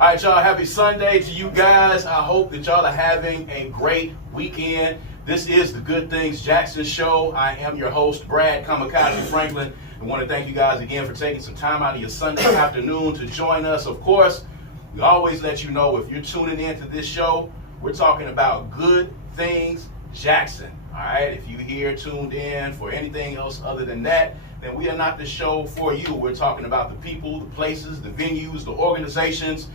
All right, y'all, happy Sunday to you guys. I hope that y'all are having a great weekend. This is the Good Things Jackson Show. I am your host, Brad Kamikaze Franklin. I want to thank you guys again for taking some time out of your Sunday afternoon to join us. Of course, we always let you know if you're tuning into this show, we're talking about Good Things Jackson. All right, if you here tuned in for anything else other than that, then we are not the show for you. We're talking about the people, the places, the venues, the organizations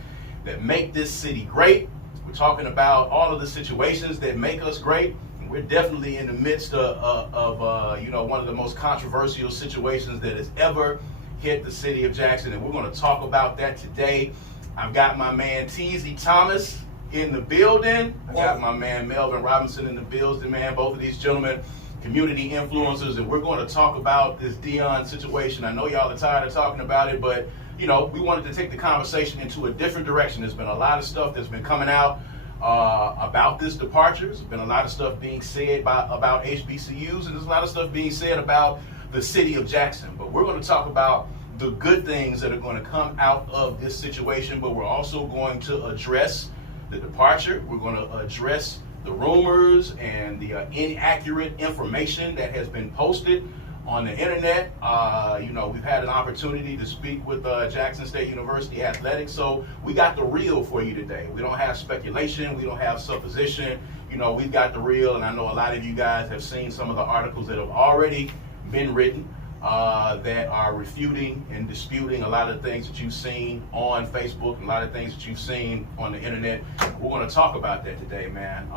that make this city great. We're talking about all of the situations that make us great. And we're definitely in the midst of one of the most controversial situations that has ever hit the city of Jackson. And we're going to talk about that today. I've got my man Teezy Thomas in the building. I got my man Melvin Robinson in the building, man. Both of these gentlemen, community influencers, and we're going to talk about this Deion situation. I know y'all are tired of talking about it, but we wanted to take the conversation into a different direction. There's been a lot of stuff that's been coming out about this departure. There's been a lot of stuff being said about HBCUs, and there's a lot of stuff being said about the city of Jackson. But we're going to talk about the good things that are going to come out of this situation, but we're also going to address the departure. We're going to address the rumors and the inaccurate information that has been posted on the internet. We've had an opportunity to speak with Jackson State University Athletics, so we got the real for you today. We don't have speculation, we don't have supposition. We've got the real, and I know a lot of you guys have seen some of the articles that have already been written that are refuting and disputing a lot of the things that you've seen on Facebook and a lot of things that you've seen on the internet. We're going to talk about that today, man.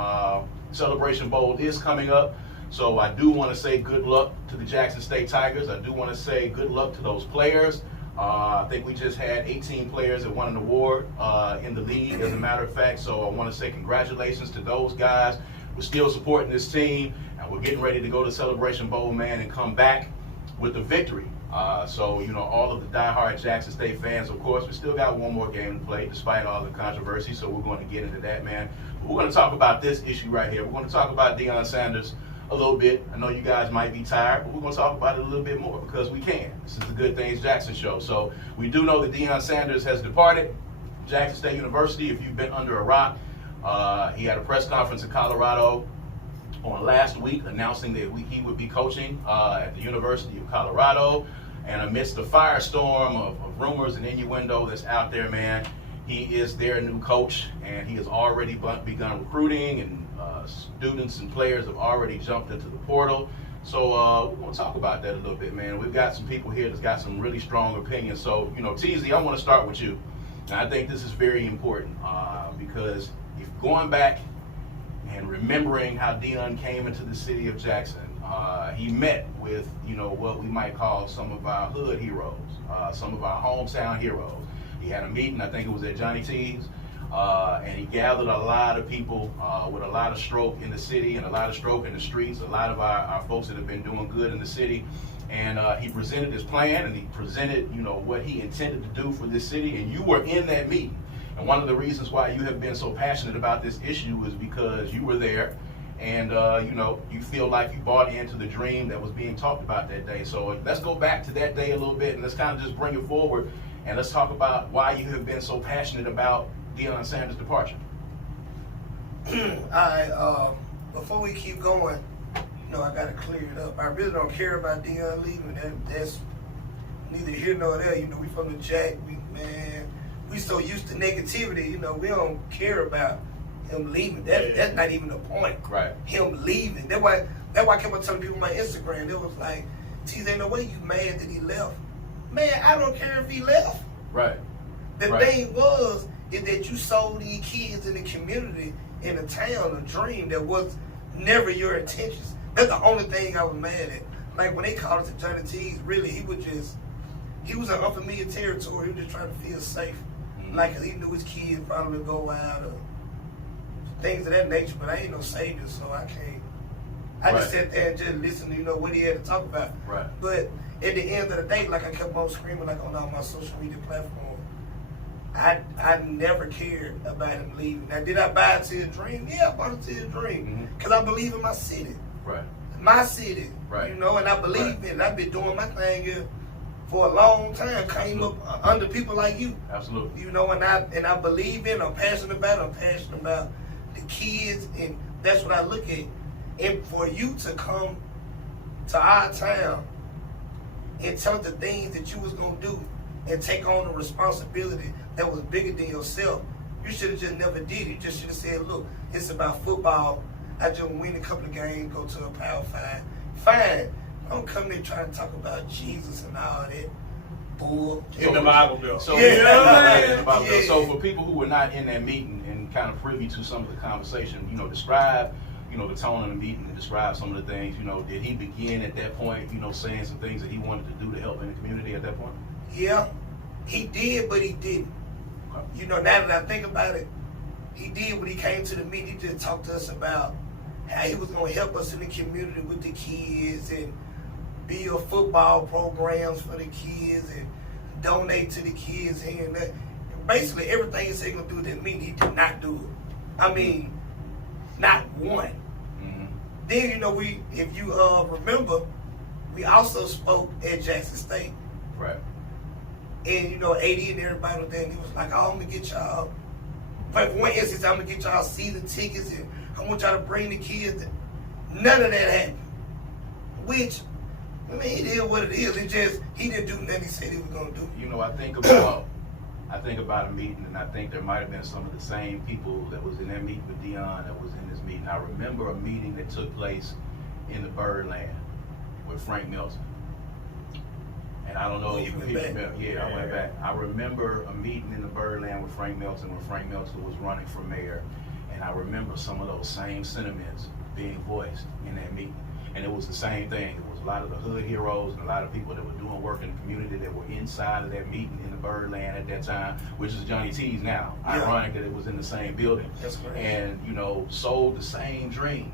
Celebration Bowl is coming up. So I do want to say good luck to the Jackson State Tigers. I do want to say good luck to those players. I think we just had 18 players that won an award in the league, as a matter of fact. So I want to say congratulations to those guys. We're still supporting this team, and we're getting ready to go to Celebration Bowl, man, and come back with a victory. All of the diehard Jackson State fans, of course, we still got one more game to play despite all the controversy. So we're going to get into that, man. But we're going to talk about this issue right here. We're going to talk about Deion Sanders a little bit. I know you guys might be tired, but we're going to talk about it a little bit more because we can. This is the Good Things Jackson Show. So we do know that Deion Sanders has departed Jackson State University. If you've been under a rock, he had a press conference in Colorado on last week announcing that he would be coaching at the University of Colorado. And amidst the firestorm of rumors and innuendo that's out there, man, he is their new coach, and he has already begun recruiting, and students and players have already jumped into the portal. So we're going to talk about that a little bit, man. We've got some people here that's got some really strong opinions. So, Teezy, I want to start with you. And I think this is very important because if going back and remembering how Deion came into the city of Jackson, he met with, what we might call some of our hood heroes, some of our hometown heroes. He had a meeting, I think it was at Johnny T's, and he gathered a lot of people with a lot of stroke in the city and a lot of stroke in the streets, a lot of our folks that have been doing good in the city. And he presented his plan, and he presented, what he intended to do for this city, and you were in that meeting. And one of the reasons why you have been so passionate about this issue is because you were there, and you feel like you bought into the dream that was being talked about that day. So let's go back to that day a little bit, and let's kind of just bring it forward, and let's talk about why you have been so passionate about Deion Sanders' departure. All right, before we keep going, I got to clear it up. I really don't care about Deion leaving. That's neither here nor there. We from the Jack. We so used to negativity. We don't care about him leaving. That's not even the point. Right. Him leaving. That's why I kept on telling people on my Instagram. They was like, "Teezy, ain't no way you mad that he left." Man, I don't care if he left. Right. The thing is that you sold these kids in the community, in the town, a dream that was never your intentions. That's the only thing I was mad at. Like when they called us to Johnny T's, really, he was in unfamiliar territory. He was just trying to feel safe. Mm-hmm. Like he knew his kids probably would go out or things of that nature, but I ain't no savior, so I can't. I just sat there and just listened to what he had to talk about. Right. But at the end of the day, like I kept on screaming like on all my social media platforms, I never cared about him leaving. Now, did I buy into his dream? Yeah, I bought into his dream. Because I believe in my city. Right. My city. Right. And I believe in it. I've been doing my thing here for a long time came up under people like you. Absolutely. You know, and I believe in, I'm passionate about the kids, and that's what I look at. And for you to come to our town and tell us the things that you was gonna do and take on the responsibility that was bigger than yourself, you should have just never did it. You just should have said, look, it's about football. I just win a couple of games, go to a Power 5. Fine. Don't come there trying to talk about Jesus and all that bull. In the Bible Belt. So, Yeah. So for people who were not in that meeting and kind of privy to some of the conversation, describe, the tone of the meeting and describe some of the things, did he begin at that point, saying some things that he wanted to do to help in the community at that point? Yeah, he did, but he didn't. Okay. Now that I think about it, he did when he came to the meeting. He just talked to us about how he was going to help us in the community with the kids and build football programs for the kids and donate to the kids here and that. Basically, everything he said he was going to do at that meeting, he did not do it. I mean, not one. Mm-hmm. Then, if you remember, we also spoke at Jackson State. Right. And, AD and everybody was there, and he was like, oh, I'm going to get y'all, for one instance, I'm going to get y'all season tickets, and I want y'all to bring the kids. None of that happened. Which, it is what it is. It just, he didn't do nothing he said he was going to do. I think about a meeting, and I think there might have been some of the same people that was in that meeting with Deion that was in this meeting. I remember a meeting that took place in the Birdland with Frank Melton. And I don't know if people remember. Yeah, I went back. I remember a meeting in the Birdland with Frank Melton when Frank Melton was running for mayor. And I remember some of those same sentiments being voiced in that meeting. And it was the same thing. It was a lot of the hood heroes and a lot of people that were doing work in the community that were inside of that meeting in the Birdland at that time, which is Johnny T's now. Yeah. Ironic that it was in the same building. That's correct. And, sold the same dream.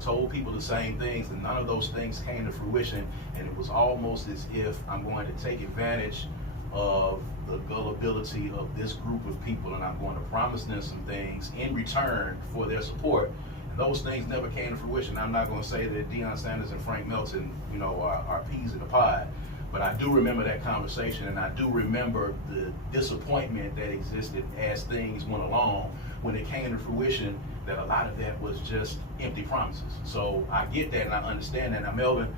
Told people the same things, and none of those things came to fruition. And it was almost as if I'm going to take advantage of the gullibility of this group of people, and I'm going to promise them some things in return for their support. And those things never came to fruition. I'm not going to say that Deion Sanders and Frank Melton, are peas in the pod, but I do remember that conversation, and I do remember the disappointment that existed as things went along when it came to fruition, that a lot of that was just empty promises. So I get that and I understand that. Now, Melvin,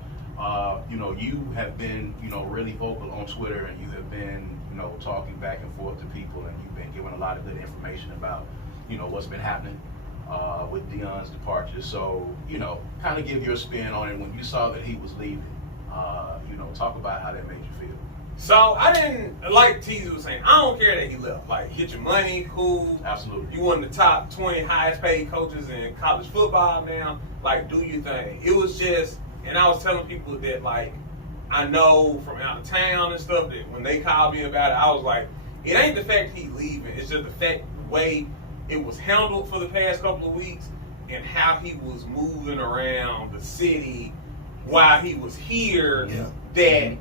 you have been, really vocal on Twitter, and you have been, talking back and forth to people, and you've been giving a lot of good information about, what's been happening with Deion's departure. So, kind of give your spin on it when you saw that he was leaving. Talk about how that made you feel. So I didn't, like Teezy was saying, I don't care that he left. Like, get your money, cool. Absolutely. You one of the top 20 highest paid coaches in college football now. Like, do your thing. It was just, and I was telling people that, like, I know from out of town and stuff that when they called me about it, I was like, it ain't the fact he's leaving. It's just the fact, the way it was handled for the past couple of weeks and how he was moving around the city while he was here. Yeah. That,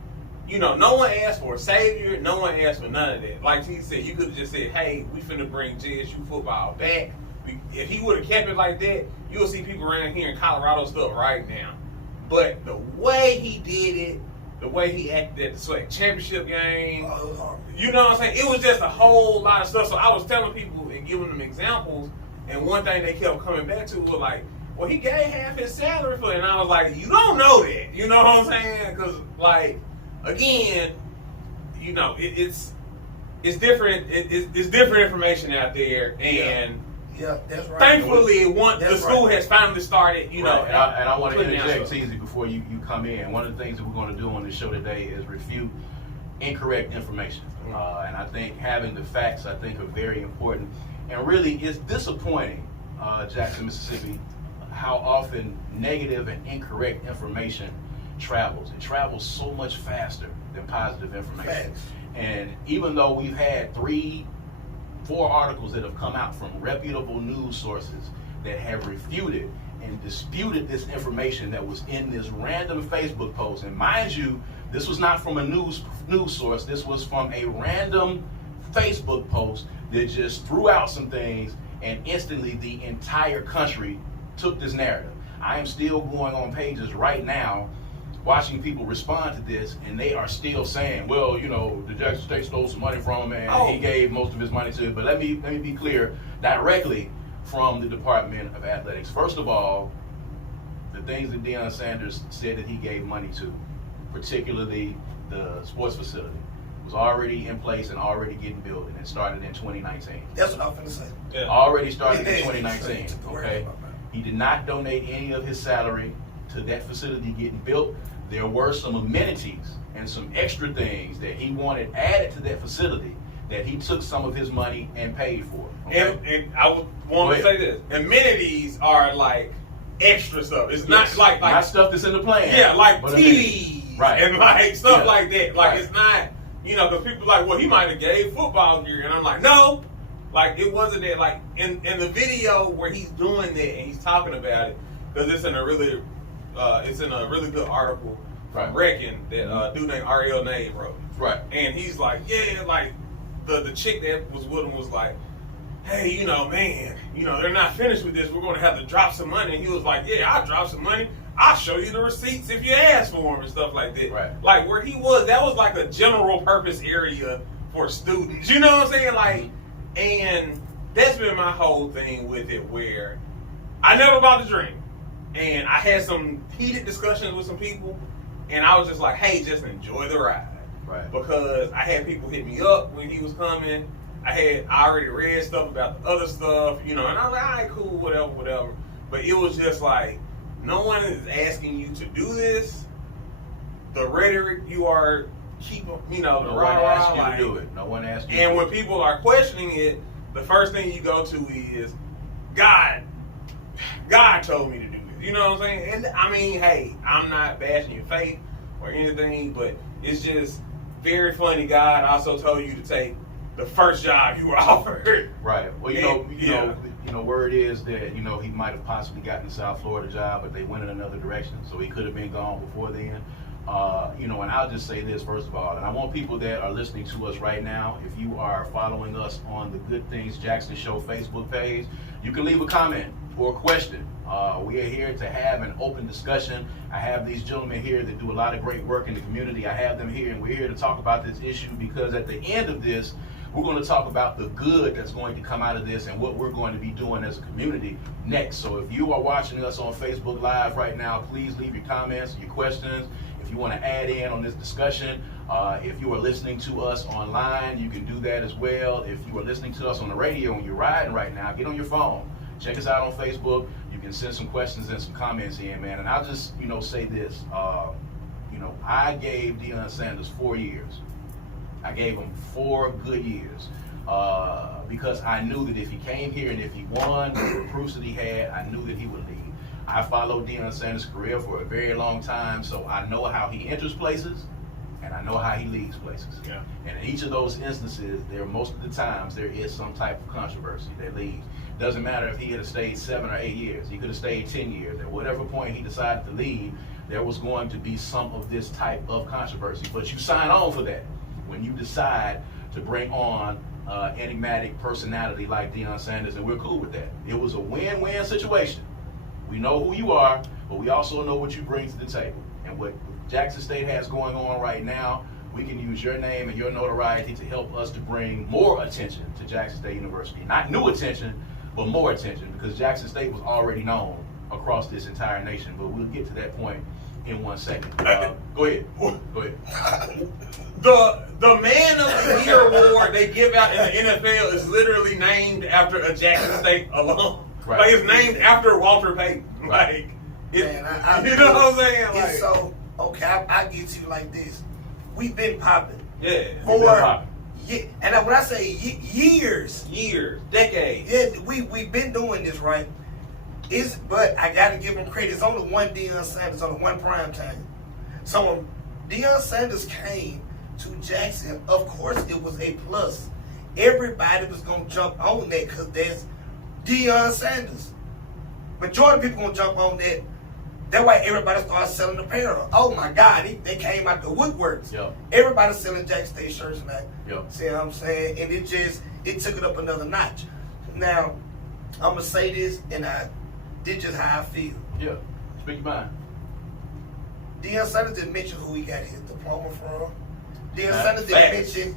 no one asked for a savior. No one asked for none of that. Like he said, you could have just said, hey, we finna bring JSU football back. If he would have kept it like that, you'll see people around here in Colorado stuff right now. But the way he did it, the way he acted at the SWAC championship game, you know what I'm saying? It was just a whole lot of stuff. So I was telling people and giving them examples, and one thing they kept coming back to was like, well, he gave half his salary for it. And I was like, you don't know that. You know what I'm saying? Because, like, again, it's different. It's different information out there. And yeah, that's right. Thankfully, the school has finally started, Right. And I want to interject, Teezy, before you come in. One of the things that we're going to do on this show today is refute incorrect information. And I think having the facts, are very important. And really, it's disappointing, Jackson, Mississippi, how often negative and incorrect information travels. It travels so much faster than positive information. Facts. And even though we've had 3-4 articles that have come out from reputable news sources that have refuted and disputed this information that was in this random Facebook post, and mind you, this was not from a news source, this was from a random Facebook post that just threw out some things, and instantly the entire country took this narrative. I am still going on pages right now watching people respond to this, and they are still saying, well, you know, the Jackson State stole some money from him, and he gave most of his money to it. But let me be clear directly from the Department of Athletics. First of all, the things that Deion Sanders said that he gave money to, particularly the sports facility, was already in place and already getting built, and it started in 2019. That's what I was going to say. Yeah. Already started in 2019, okay? He did not donate any of his salary to that facility getting built. There were some amenities and some extra things that he wanted added to that facility that he took some of his money and paid for. Okay? And I would want to say this. Amenities are like extra stuff. It's not like not stuff that's in the plan. Yeah, like TVs right. and like stuff like that. Like it's not, you know, because people are like, well, he might have gave football gear. And I'm like, no. Like, it wasn't that. Like, in the video where he's doing that and he's talking about it, because it's in a really good article from Reckon that dude named Ariel Nave wrote. Right. And he's like, yeah, like, the chick that was with him was like, hey, you know, man, you know, they're not finished with this. We're going to have to drop some money. And he was like, yeah, I'll drop some money. I'll show you the receipts if you ask for them and stuff like that. Right. Like, where he was, that was like a general purpose area for students. You know what I'm saying? Like, and that's been my whole thing with it, where I never bought the drink. And I had some heated discussions with some people, and I was just like, hey, just enjoy the ride. Right. Because I had people hit me up when he was coming. I already read stuff about the other stuff, you know, and I was like, all right, cool, whatever. But it was just like, no one is asking you to do this. The rhetoric you are keeping, you know, the no one asked you to do it. No one asked you. And when people are questioning it, the first thing you go to is, God told me to do this. You know what I'm saying? And I mean, hey, I'm not bashing your faith or anything, but it's just very funny. God also told you to take the first job you were offered. Right. Well, you know, word is that, you know, he might have possibly gotten the South Florida job, but they went in another direction, so he could have been gone before then. You know, and I'll just say this first of all, and I want people that are listening to us right now, if you are following us on the Good Things Jackson Show Facebook page, you can leave a comment or a question. We are here to have an open discussion. I have these gentlemen here that do a lot of great work in the community. I have them here, and we're here to talk about this issue because at the end of this, we're going to talk about the good that's going to come out of this and what we're going to be doing as a community next. So if you are watching us on Facebook Live right now, please leave your comments, your questions. If you want to add in on this discussion, if you are listening to us online, you can do that as well. If you are listening to us on the radio and you're riding right now, get on your phone. Check us out on Facebook. You can send some questions and some comments in, man. And I'll just, you know, say this. You know, I gave Deion Sanders 4 years. I gave him 4 good years because I knew that if he came here and if he won the recruits that he had, I knew that he would leave. I followed Deion Sanders' career for a very long time, so I know how he enters places and I know how he leaves places. Yeah. And in each of those instances, most of the times there is some type of controversy that leaves. Doesn't matter if he had stayed 7 or 8 years. He could have stayed 10 years. At whatever point he decided to leave, there was going to be some of this type of controversy. But you sign on for that when you decide to bring on enigmatic personality like Deion Sanders, and we're cool with that. It was a win-win situation. We know who you are, but we also know what you bring to the table. And what Jackson State has going on right now, we can use your name and your notoriety to help us to bring more attention to Jackson State University. Not new attention, but more attention, because Jackson State was already known across this entire nation. But we'll get to that point in 1 second. Go ahead. The Man of the Year award they give out in the NFL is literally named after a Jackson State alum. Right. Like, it's named after Walter Payton. Like, Man, you know what I'm saying? Like, it's so, okay, I get to you like this. We've been popping. Yeah. And when I say years, decades. yeah, we've been doing this, right? But I got to give him credit. It's only one Deion Sanders on the one prime time. So when Deion Sanders came to Jackson, of course it was a plus. Everybody was going to jump on that because there's Deion Sanders. Majority of people going to jump on that. That's why everybody started selling apparel. Oh my God, they came out the woodworks. Yep. Everybody's selling Jackson State shirts now. Yep. See what I'm saying? And it took it up another notch. Now, I'm going to say this, and this just how I feel. Yeah, speak your mind. Deion Sanders didn't mention who he got his diploma from. Deion Nah, Sanders didn't facts. mention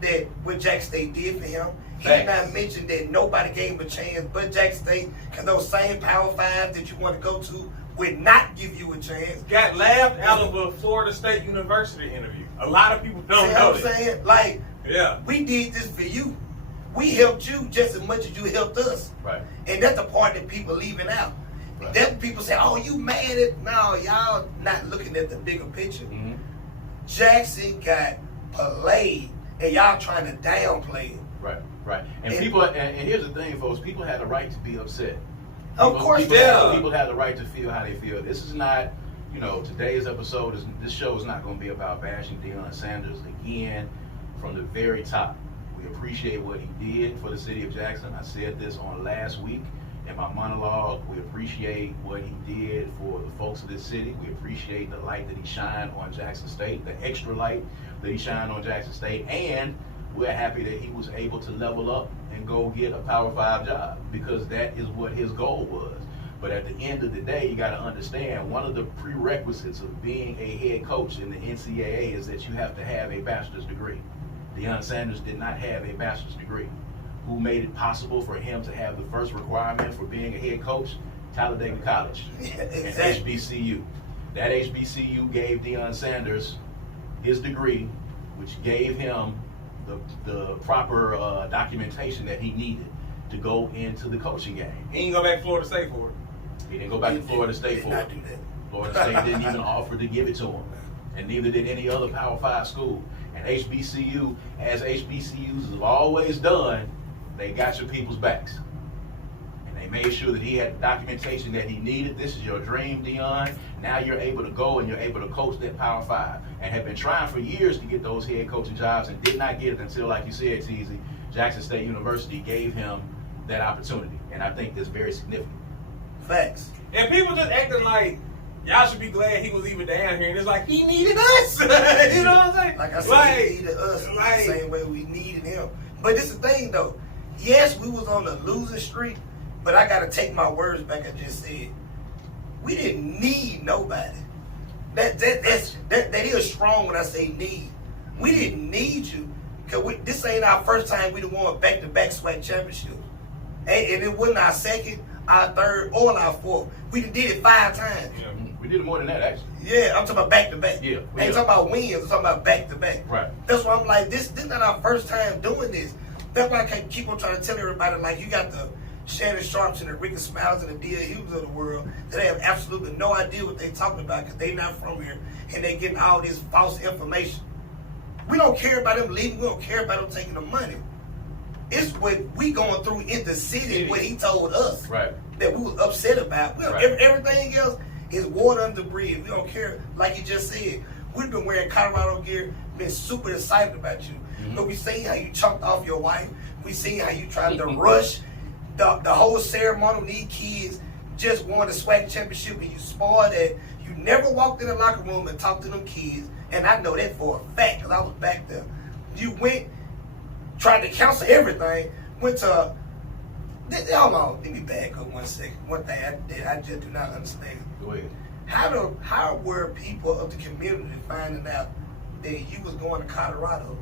that what Jackson State did for him. He Facts. did not mention that nobody gave him a chance but Jackson State, because those same Power 5 that you want to go to would not give you a chance. Got laughed out of a Florida State University interview. A lot of people don't See know what I'm that. saying? Like, Yeah. we did this for you. We helped you just as much as you helped us. Right. And that's the part that people leaving out. Right. That's when people say, oh, you mad at... No, y'all not looking at the bigger picture. Mm-hmm. Jackson got played, and y'all trying to downplay it. Right. Right. And And- people, and here's the thing, folks. People have the right to be upset. Of course people they have, are. people have the right to feel how they feel. This is not, today's episode is. This show is not going to be about bashing Deion Sanders again from the very top. We appreciate what he did for the city of Jackson. I said this on last week in my monologue. We appreciate what he did for the folks of this city. We appreciate the light that he shined on Jackson State, the extra light that he shined on Jackson State, and we're happy that he was able to level up and go get a Power 5 job, because that is what his goal was. But at the end of the day, you got to understand, one of the prerequisites of being a head coach in the NCAA is that you have to have a bachelor's degree. Deion Sanders did not have a bachelor's degree. Who made it possible for him to have the first requirement for being a head coach? Talladega College and Exactly. HBCU. That HBCU gave Deion Sanders his degree, which gave him the proper documentation that he needed to go into the coaching game. He ain't go back to Florida State for it. He didn't go back to Florida State Did for not it. do that. Florida State didn't even offer to give it to him, and neither did any other Power 5 school. And HBCU, as HBCUs have always done, they got your people's backs. And they made sure that he had the documentation that he needed. This is your dream, Deion. Now you're able to go and you're able to coach that Power 5, and have been trying for years to get those head coaching jobs and did not get it until, like you said, Teezy, Jackson State University gave him that opportunity. And I think that's very significant. Facts. And people just acting like y'all should be glad he was even down here. And it's like, he needed us. You know what I'm saying? Like I said, he needed us the same way we needed him. But this is the thing, though. Yes, we was on a losing streak, but I got to take my words back. I just said we didn't need nobody. That is strong when I say need. We didn't need you, because this ain't our first time we done won back-to-back SWAC championships. And it wasn't our second, our third, or our fourth. We done did it 5 times. Yeah. We did it more than that, actually. Yeah, I'm talking about back-to-back. Yeah, I ain't talking about wins. I'm talking about back-to-back. Right. That's why I'm like, this not our first time doing this. That's why I can keep on trying to tell everybody, like, you got the Shannon Sharps and the Ricky Smiles and the D.A. Hughes of the world that have absolutely no idea what they talking about, because they not from here and they getting all this false information. We don't care about them leaving. We don't care about them taking the money. It's what we going through in the city, what he told us Right. that we was upset about. We don't, Right. everything else is water under the bridge. We don't care. Like you just said, we've been wearing Colorado gear, been super excited about you. Mm-hmm. But we seen how you chunked off your wife. We seen how you tried to rush the whole ceremony. These kids just won the SWAC championship, and you spoiled that. You never walked in the locker room and talked to them kids, and I know that for a fact because I was back there. You went, tried to cancel everything, went to... Hold on, let me back up 1 second. One thing I just do not understand. Go ahead. How were people of the community finding out that you was going to Colorado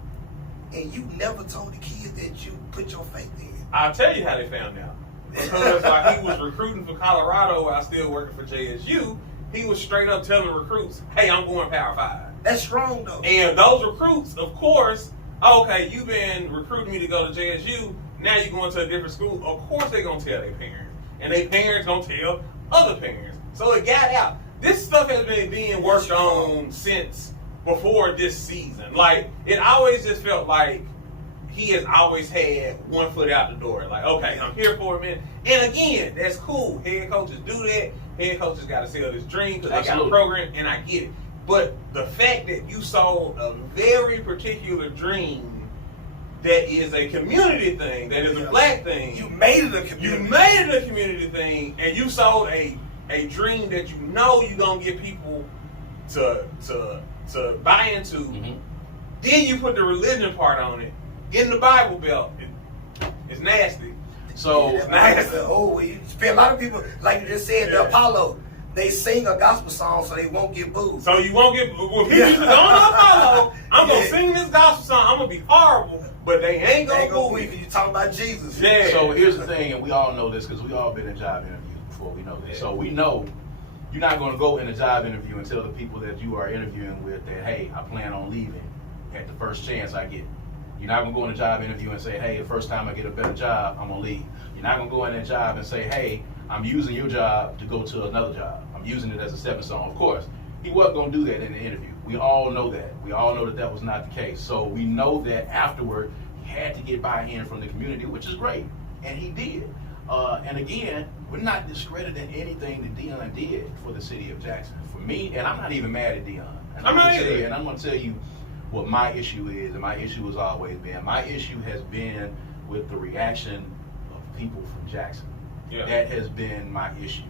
and you never told the kids that you put your faith in? I'll tell you how they found out. Because while he was recruiting for Colorado while still working for JSU, he was straight up telling recruits, hey, I'm going Power 5. That's strong though. And those recruits, of course, okay, you've been recruiting me to go to JSU, now you're going to a different school. Of course they're going to tell their parents. And their parents going to tell other parents. So it got out. This stuff has been being worked on since before this season. Like, it always just felt like he has always had one foot out the door. Like, okay, I'm here for a minute. And again, that's cool. Head coaches do that. Head coaches got to sell this dream because they got a Absolutely. program, and I get it. But the fact that you sold a very particular dream that is a community thing, that is a black thing. You made it a You community. made it a community thing, and you sold a dream that you know you're gonna get people to buy into. Mm-hmm. Then you put the religion part on it in the Bible Belt. It's nasty. So, A lot of people, like you just said, the Yeah. Apollo. they sing a gospel song so they won't get booed. So you won't get, when people used to go on follow, I'm going to sing this gospel song, I'm going to be horrible, but they ain't going to boo me. You talking about Jesus. Yeah. So here's the thing, and we all know this because we all been in job interviews before. We know this. So we know you're not going to go in a job interview and tell the people that you are interviewing with that, hey, I plan on leaving at the first chance I get. You're not going to go in a job interview and say, hey, the first time I get a better job, I'm going to leave. You're not going to go in that job and say, hey, I'm using your job to go to another job. I'm using it as a stepping stone. Of course, he wasn't going to do that in the interview. We all know that. We all know that that was not the case. So we know that afterward, he had to get buy-in from the community, which is great. And he did. And again, we're not discrediting anything that Deion did for the city of Jackson. For me, and I'm not even mad at Deion. And I'm not either. And I'm going to tell you what my issue is, and my issue has always been. My issue has been with the reaction of people from Jackson. Yeah. That has been my issue.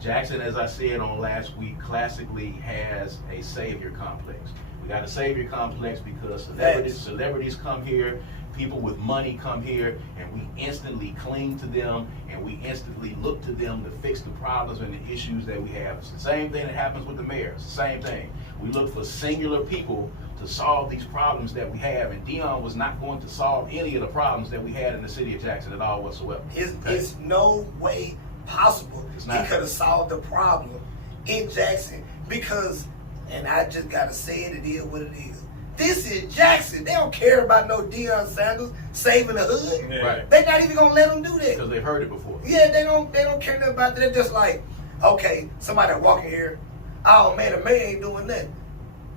Jackson, as I said on last week, classically has a savior complex. We got a savior complex because celebrities come here, people with money come here, and we instantly cling to them, and we instantly look to them to fix the problems and the issues that we have. It's the same thing that happens with the mayor. It's the same thing. We look for singular people to solve these problems that we have, and Deion was not going to solve any of the problems that we had in the city of Jackson at all whatsoever. It's no way possible he could have solved the problem in Jackson because, and I just gotta say it is what it is. This is Jackson. They don't care about no Deion Sanders saving the hood. Yeah. Right. They're not even gonna let them do that. Because they've heard it before. Yeah, they don't care nothing about that. They're just like, okay, somebody walking here, oh man, the mayor ain't doing nothing.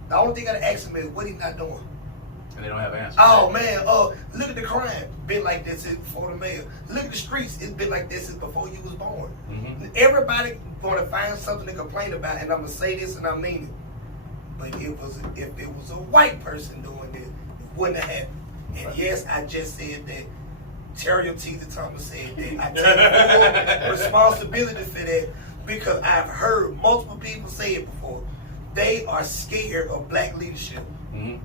The only thing I gotta ask him is what he not doing. And they don't have answers. Oh man, look at the crime. Been like this since before the mayor. Look at the streets. It's been like this since before you was born. Mm-hmm. Everybody gonna find something to complain about, and I'm gonna say this and I mean it. But if it was a white person doing this, it wouldn't have happened. And yes, I just said that. Terry Teezy Thomas said that. I take full responsibility for that because I've heard multiple people say it before. They are scared of black leadership. Mm-hmm.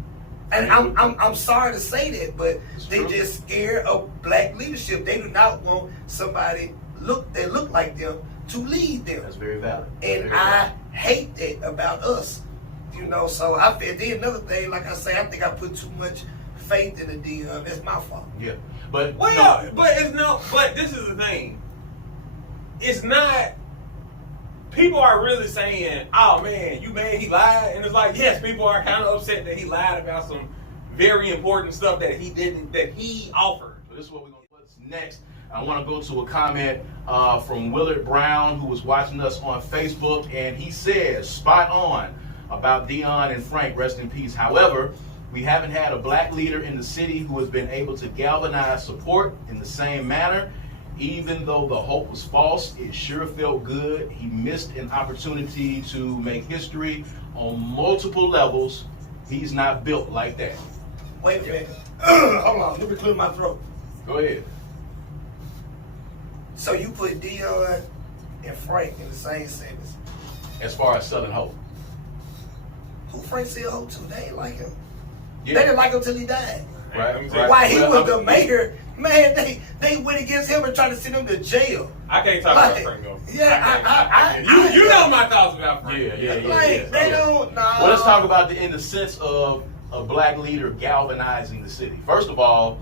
And I'm sorry to say that, but they true. just scared of black leadership. They do not want somebody that look like them to lead them. That's very valid. And I hate that about us. So I feel then another thing, like I say, I think I put too much faith in the Deion. That's my fault. Yeah. But Well, but this is the thing. It's not. People are really saying, "Oh man, you mad he lied," and it's like, yes, people are kind of upset that he lied about some very important stuff that he didn't, that he offered. So this is what we're gonna do. What's next? I want to go to a comment from Willard Brown, who was watching us on Facebook, and he says, "Spot on about Deion and Frank. Rest in peace. However, we haven't had a black leader in the city who has been able to galvanize support in the same manner. Even though the hope was false, it sure felt good. He missed an opportunity to make history on multiple levels. He's not built like that." Wait a minute. Hold on. Let me clear my throat. Go ahead. So you put Deion and Frank in the same sentence. As far as Southern hope. Who Frank said hope to? They ain't like him. Yeah. They didn't like him till he died. Right. While he Well, was the mayor, man, they went against him and tried to send him to jail. I can't talk about Frank though. Yeah, You know my thoughts about Frank. Yeah. They don't. Nah. Well, let's talk about in the sense of a black leader galvanizing the city. First of all,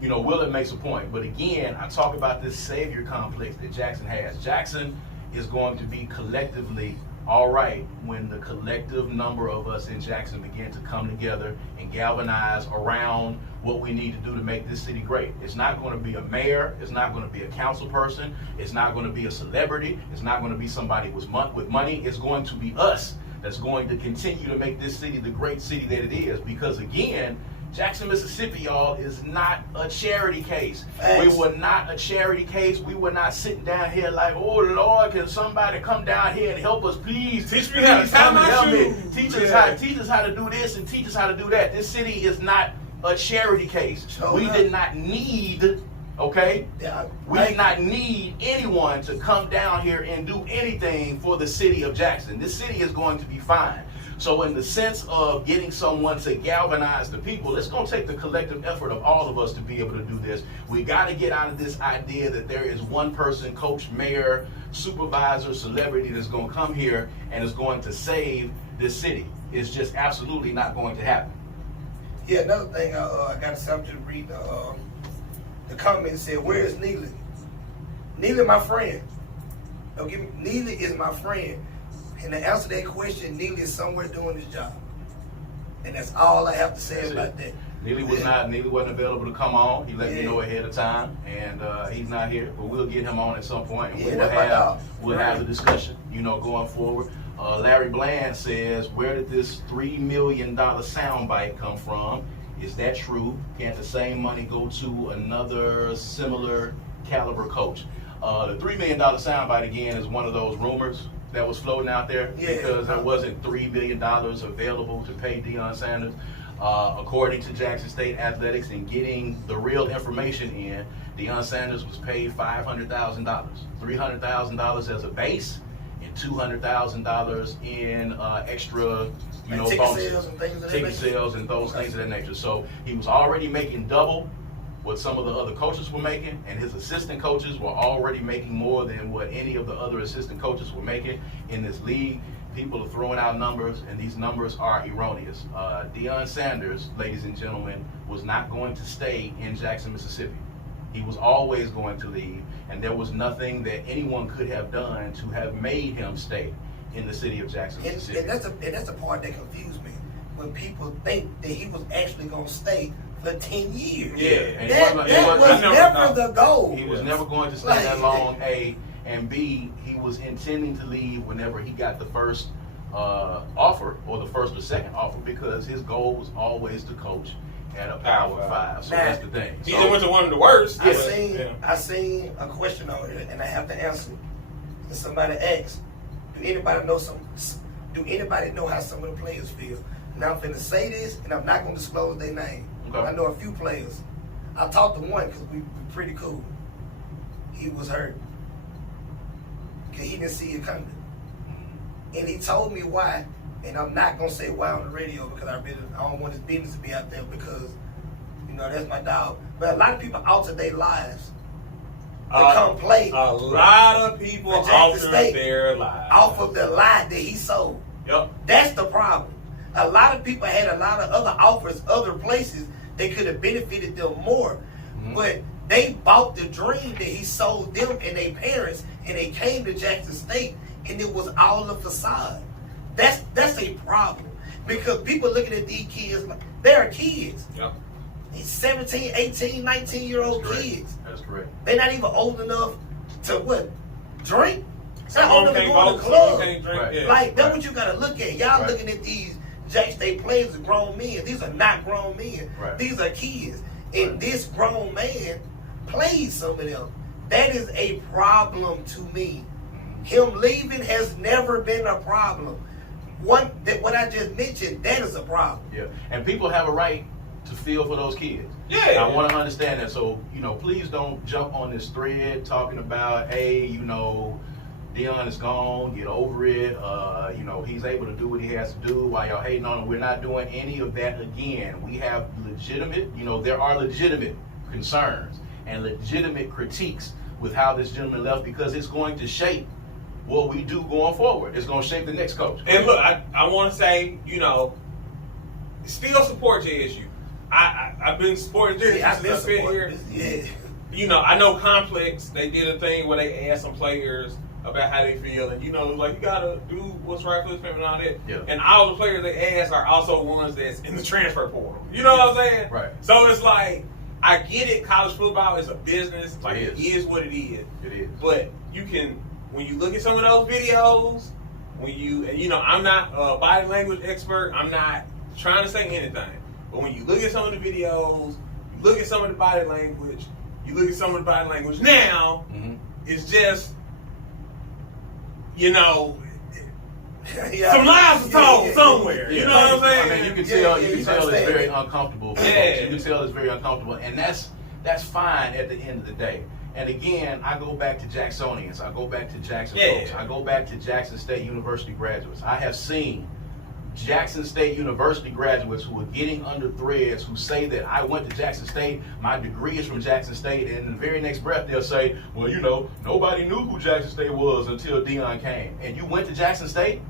Willard makes a point, but again, I talk about this savior complex that Jackson has. Jackson is going to be collectively all right when the collective number of us in Jackson begin to come together and galvanize around what we need to do to make this city great. It's not going to be a mayor. It's not going to be a council person. It's not going to be a celebrity. It's not going to be somebody with money. It's going to be us that's going to continue to make this city the great city that it is. Because again, Jackson, Mississippi, y'all, is not a charity case. Thanks. We were not a charity case. We were not sitting down here like, oh Lord, can somebody come down here and help us, please? Teach me how to tie my shoes. Teach us how to do this and teach us how to do that. This city is not a charity case. We did not need, okay? We did not need anyone to come down here and do anything for the city of Jackson. This city is going to be fine. So in the sense of getting someone to galvanize the people, it's going to take the collective effort of all of us to be able to do this. We got to get out of this idea that there is one person, coach, mayor, supervisor, celebrity that's going to come here and is going to save this city. It's just absolutely not going to happen. Yeah, another thing, I got something to read. The comment said, "Where is Neely? Neely, my friend. Don't give me. Neely is my friend." And to answer that question, Neely is somewhere doing his job, and that's all I have to say about that. Neely wasn't available to come on. He let me know ahead of time, and he's not here. But we'll get him on at some point, and we'll have the discussion, going forward. Larry Bland says, "Where did this $3 million soundbite come from? Is that true? Can't the same money go to another similar caliber coach?" The $3 million soundbite, again, is one of those rumors that was floating out there because there wasn't $3 million available to pay Deion Sanders. According to Jackson State Athletics and getting the real information in, Deion Sanders was paid $500,000, $300,000 as a base, and $200,000 in extra, bonuses, ticket sales, and those things of that nature. So he was already making double what some of the other coaches were making, and his assistant coaches were already making more than what any of the other assistant coaches were making in this league. People are throwing out numbers, and these numbers are erroneous. Deion Sanders, ladies and gentlemen, was not going to stay in Jackson, Mississippi. He was always going to leave, and there was nothing that anyone could have done to have made him stay in the city of Jackson, Mississippi. And that's the part that confused me, when people think that he was actually going to stay for 10 years. Yeah, and that was never the goal. He was never going to stay that long, A, and B, he was intending to leave whenever he got the first offer, or the first or second offer, because his goal was always to coach at a Power 5. So that's the thing. He went to one of the worst. I seen a question on it, and I have to answer it. And somebody asked, do anybody know how some of the players feel? Now I'm finna say this, and I'm not gonna disclose their name. Okay. I know a few players. I talked to one because we pretty cool. He was hurt because he didn't see it coming, and he told me why. And I'm not gonna say why on the radio because I don't want his business to be out there because that's my dog. But a lot of people alter their lives to come play. A lot of people alter their lives off of the lie that he sold. Yep. That's the problem. A lot of people had a lot of other offers, other places that could have benefited them more. Mm-hmm. But they bought the dream that he sold them and their parents, and they came to Jackson State, and it was all a facade. That's a problem. Because people looking at these kids like they're kids. Yep. These 17, 18, 19-year-old kids. That's correct. They're not even old enough to drink? They're Some old enough to go to the club. Right. Like, that's what you gotta look at. Y'all looking at these Jackson State players as grown men. These are not grown men. Right. These are kids. And this grown man plays some of them. That is a problem to me. Him leaving has never been a problem. What I just mentioned, that is a problem. Yeah, and people have a right to feel for those kids. Yeah. I want to understand that. So, please don't jump on this thread talking about, hey, Deion is gone, get over it. He's able to do what he has to do while y'all hating on him. We're not doing any of that again. We have legitimate, there are legitimate concerns and legitimate critiques with how this gentleman left, because it's going to shape what we do going forward. It's going to shape the next coach. And look, I want to say, still support JSU. I've been supporting JSU since I've been here. Yeah. I know Complex, they did a thing where they asked some players about how they feel, and you gotta do what's right for the family and all that. Yeah. And all the players they ask are also ones that's in the transfer portal. You know what I'm saying? Right. So it's like, I get it, college football is a business. Like, it is what it is. It is. But you can, when you look at some of those videos, I'm not a body language expert, I'm not trying to say anything, but when you look at some of the videos, you look at some of the body language, you look at some of the body language now, it's just, some lies are told somewhere. You know what I'm saying? I mean, you can tell it's very uncomfortable. You can tell it's very uncomfortable, and that's fine at the end of the day. And again, I go back to Jacksonians. I go back to Jackson folks. I go back to Jackson State University graduates. I have seen Jackson State University graduates who are getting under threads who say that I went to Jackson State, my degree is from Jackson State, and in the very next breath they'll say, well, you know, nobody knew who Jackson State was until Deion came. And you went to Jackson State?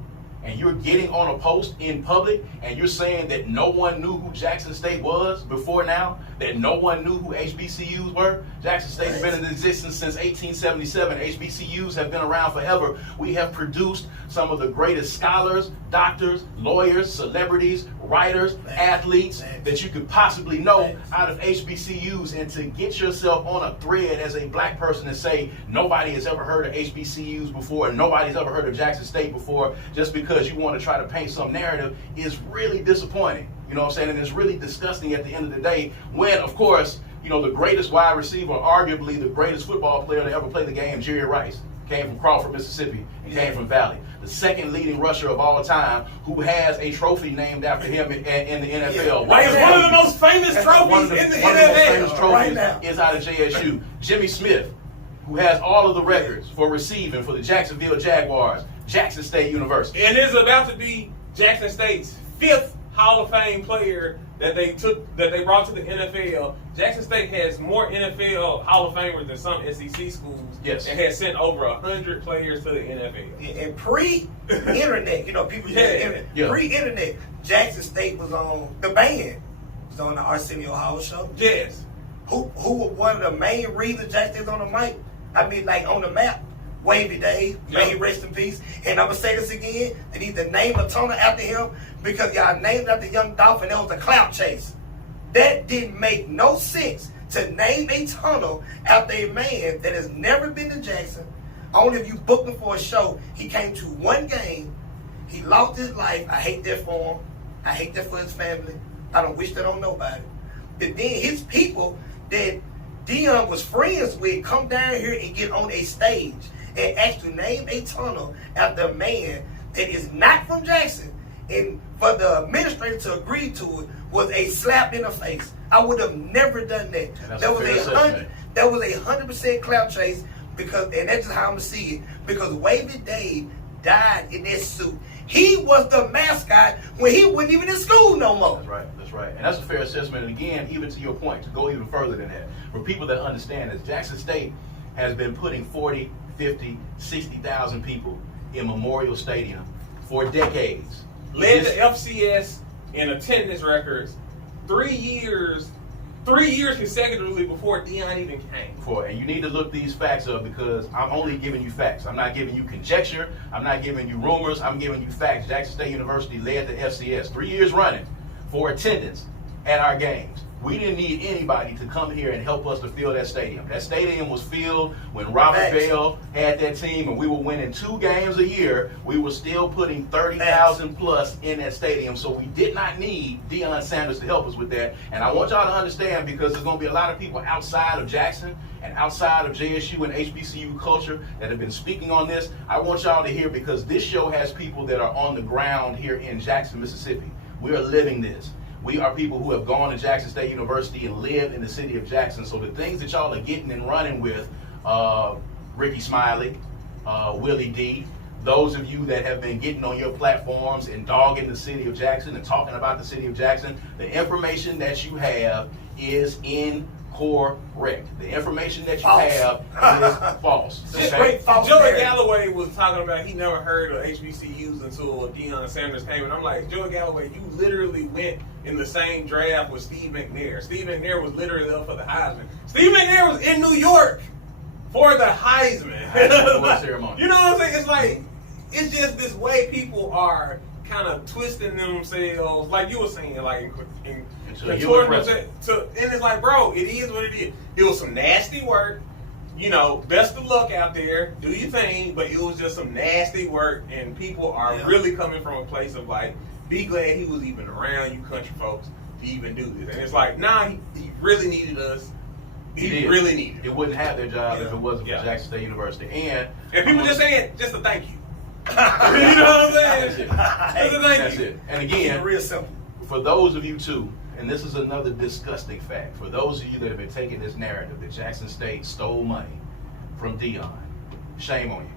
And you're getting on a post in public and you're saying that no one knew who Jackson State was before now, that no one knew who HBCUs were. Jackson State has been in existence since 1877. HBCUs have been around forever. We have produced some of the greatest scholars, doctors, lawyers, celebrities, writers, athletes that you could possibly know out of HBCUs. And to get yourself on a thread as a black person and say nobody has ever heard of HBCUs before and nobody's ever heard of Jackson State before just because you want to try to paint some narrative is really disappointing. You know what I'm saying? And it's really disgusting at the end of the day when, of course, you know, the greatest wide receiver, arguably the greatest football player to ever play the game, Jerry Rice, came from Crawford, Mississippi, and came from Valley. The second leading rusher of all time who has a trophy named after him in the NFL. Like it's one of the most famous trophies in the NFL. One of the most famous trophies is out of JSU. Jimmy Smith, who has all of the records for receiving for the Jacksonville Jaguars, Jackson State University. And is about to be Jackson State's 5th Hall of Fame player that they brought to the NFL. Jackson State has more NFL Hall of Famers than some SEC schools. Yes. And has sent over 100 players to the NFL. And pre-internet, you know, people use the internet. Yeah. Pre-internet, Jackson State was on the band. Was on the Arsenio Hall show. Yes. Who were one of the main reasons Jackson State was on the mic? I mean, like on the map. Wavy Dave, may he rest in peace. And I'm gonna say this again: they need to name a tunnel after him because y'all named after Young Dolph, and that was a clout chase. That didn't make no sense to name a tunnel after a man that has never been to Jackson. Only if you booked him for a show. He came to one game. He lost his life. I hate that for him. I hate that for his family. I don't wish that on nobody. But then his people that Deion was friends with come down here and get on a stage and actually name a tunnel after a man that is not from Jackson. And for the administrator to agree to it was a slap in the face. I would have never done that. That was a 100% clout chase because, and that's just how I'm gonna see it. Because Wavy Dave died in that suit. He was the mascot when he wasn't even in school no more. That's right. That's right. And that's a fair assessment. And again, even to your point, to go even further than that, for people that understand this, Jackson State has been putting 40, 50, 60,000 people in Memorial Stadium for decades. Led the FCS in attendance records 3 years consecutively before Deion even came. And you need to look these facts up because I'm only giving you facts. I'm not giving you conjecture. I'm not giving you rumors. I'm giving you facts. Jackson State University led the FCS 3 years running for attendance at our games. We didn't need anybody to come here and help us to fill that stadium. That stadium was filled when Robert Bell had that team and we were winning 2 games a year. We were still putting 30,000 plus in that stadium. So we did not need Deion Sanders to help us with that. And I want y'all to understand because there's going to be a lot of people outside of Jackson and outside of JSU and HBCU culture that have been speaking on this. I want y'all to hear because this show has people that are on the ground here in Jackson, Mississippi. We are living this. We are people who have gone to Jackson State University and lived in the city of Jackson. So the things that y'all are getting and running with, Ricky Smiley, Willie D, those of you that have been getting on your platforms and dogging the city of Jackson and talking about the city of Jackson, the information that you have is incorrect. The information that you have is false. Okay? Joey Galloway was talking about he never heard of HBCUs until Deion Sanders came, and I'm like, Joey Galloway, you literally went in the same draft with Steve McNair. Steve McNair was literally up for the Heisman. Steve McNair was in New York for the Heisman. Ceremony. You know what I'm saying? It's like, it's just this way people are kind of twisting themselves, like you were saying, like and it's like, bro, it is what it is. It was some nasty work. You know, best of luck out there. Do your thing, but it was just some nasty work, and people are really coming from a place of like, be glad he was even around you country folks to even do this. And it's like, nah, he really needed us. He really needed it. It wouldn't have their job if it wasn't for Jackson State University. And people just saying, just a thank you. You know what I'm saying? That's it. And again, real simple. For those of you too, and this is another disgusting fact, for those of you that have been taking this narrative that Jackson State stole money from Deion, shame on you.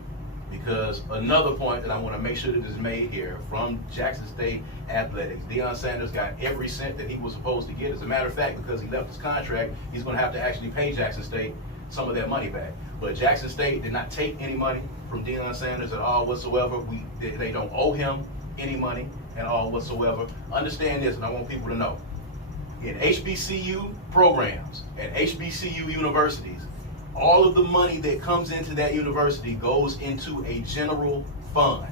because another point that I want to make sure that is made here from Jackson State Athletics, Deion Sanders got every cent that he was supposed to get. As a matter of fact, because he left his contract, he's going to have to actually pay Jackson State some of that money back. But Jackson State did not take any money from Deion Sanders at all whatsoever. They don't owe him any money at all whatsoever. Understand this, and I want people to know. In HBCU programs and HBCU universities, all of the money that comes into that university goes into a general fund.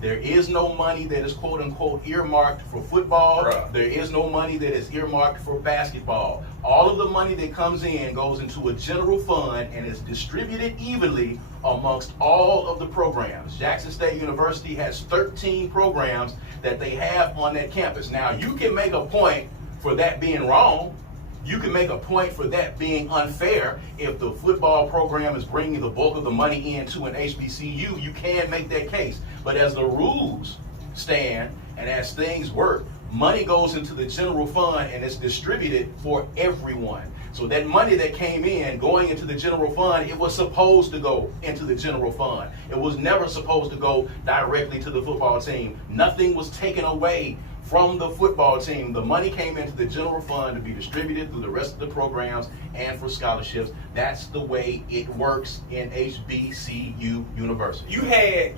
There is no money that is quote unquote earmarked for football. Bruh. There is no money that is earmarked for basketball. All of the money that comes in goes into a general fund and is distributed evenly amongst all of the programs. Jackson State University has 13 programs that they have on that campus. Now, you can make a point for that being wrong. You can make a point for that being unfair. If the football program is bringing the bulk of the money into an HBCU, you can make that case. But as the rules stand and as things work, money goes into the general fund and it's distributed for everyone. So that money that came in going into the general fund, it was supposed to go into the general fund. It was never supposed to go directly to the football team. Nothing was taken away from the football team. The money came into the general fund to be distributed through the rest of the programs and for scholarships. That's the way it works in HBCU university. You had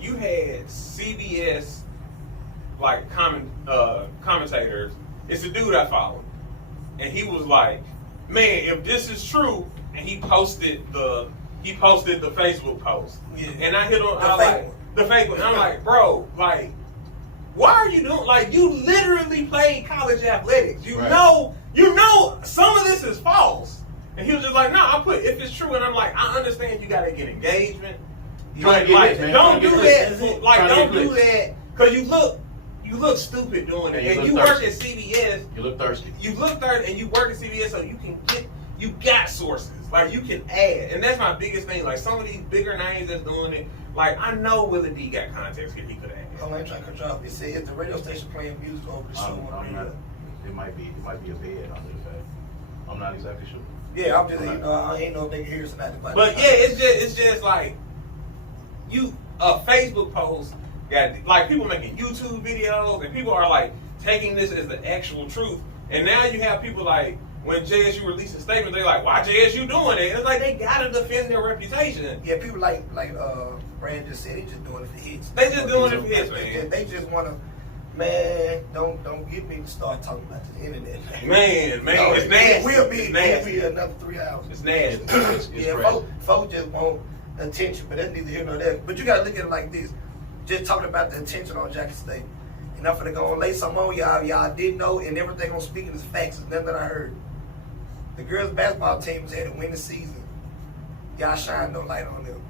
CBS like commentators. It's a dude I follow, and he was like, "Man, if this is true," and he posted the Facebook post, Yeah. and I hit on The fake one. and I'm like, bro, like, why are you doing, like, you literally played college athletics. You Right. know some of this is false. And he was just like, no, I put if it's true, and I'm like, I understand you gotta get engagement. Trying to get Like, hits, man. don't do Trying to get that. clicks. Like, Trying to don't get do clicks. that because you look stupid doing it. And you And look you work thirsty. at CBS. You look thirsty. You look thirsty, and you work at CBS, so you got sources. Like, you can add, and that's my biggest thing. Like, some of these bigger names that's doing it. Like, I know Willie D got context here. He could add. Oh, I ain't trying to cut you off. It said, is the radio station playing music over the show on I'm radio? not, it might be a bed under the fact. I'm not exactly sure. Yeah, I'm just, I ain't know if they can hear us or not. But yeah, it's just like a Facebook post got like people making YouTube videos, and people are like taking this as the actual truth. And now you have people like when JSU released a statement, they're like, "Why JSU doing it?" It's like they gotta defend their reputation. Yeah, people like Brad just said, he just doing it for hits. They just doing it for hits, man. They just want to, man, don't get me to start talking about the internet. Man, No, it's nasty. We'll be nasty. here another 3 hours. It's nasty. It's Yeah, crazy. folks just want attention, but that's neither here nor there. But you gotta look at it like this. Just talking about the attention on Jackson State. And I'm finna go and lay something on y'all. Y'all didn't know, and everything I'm speaking is facts. It's nothing that I heard. The girls' basketball team has had a winning season. Y'all shine no light on them.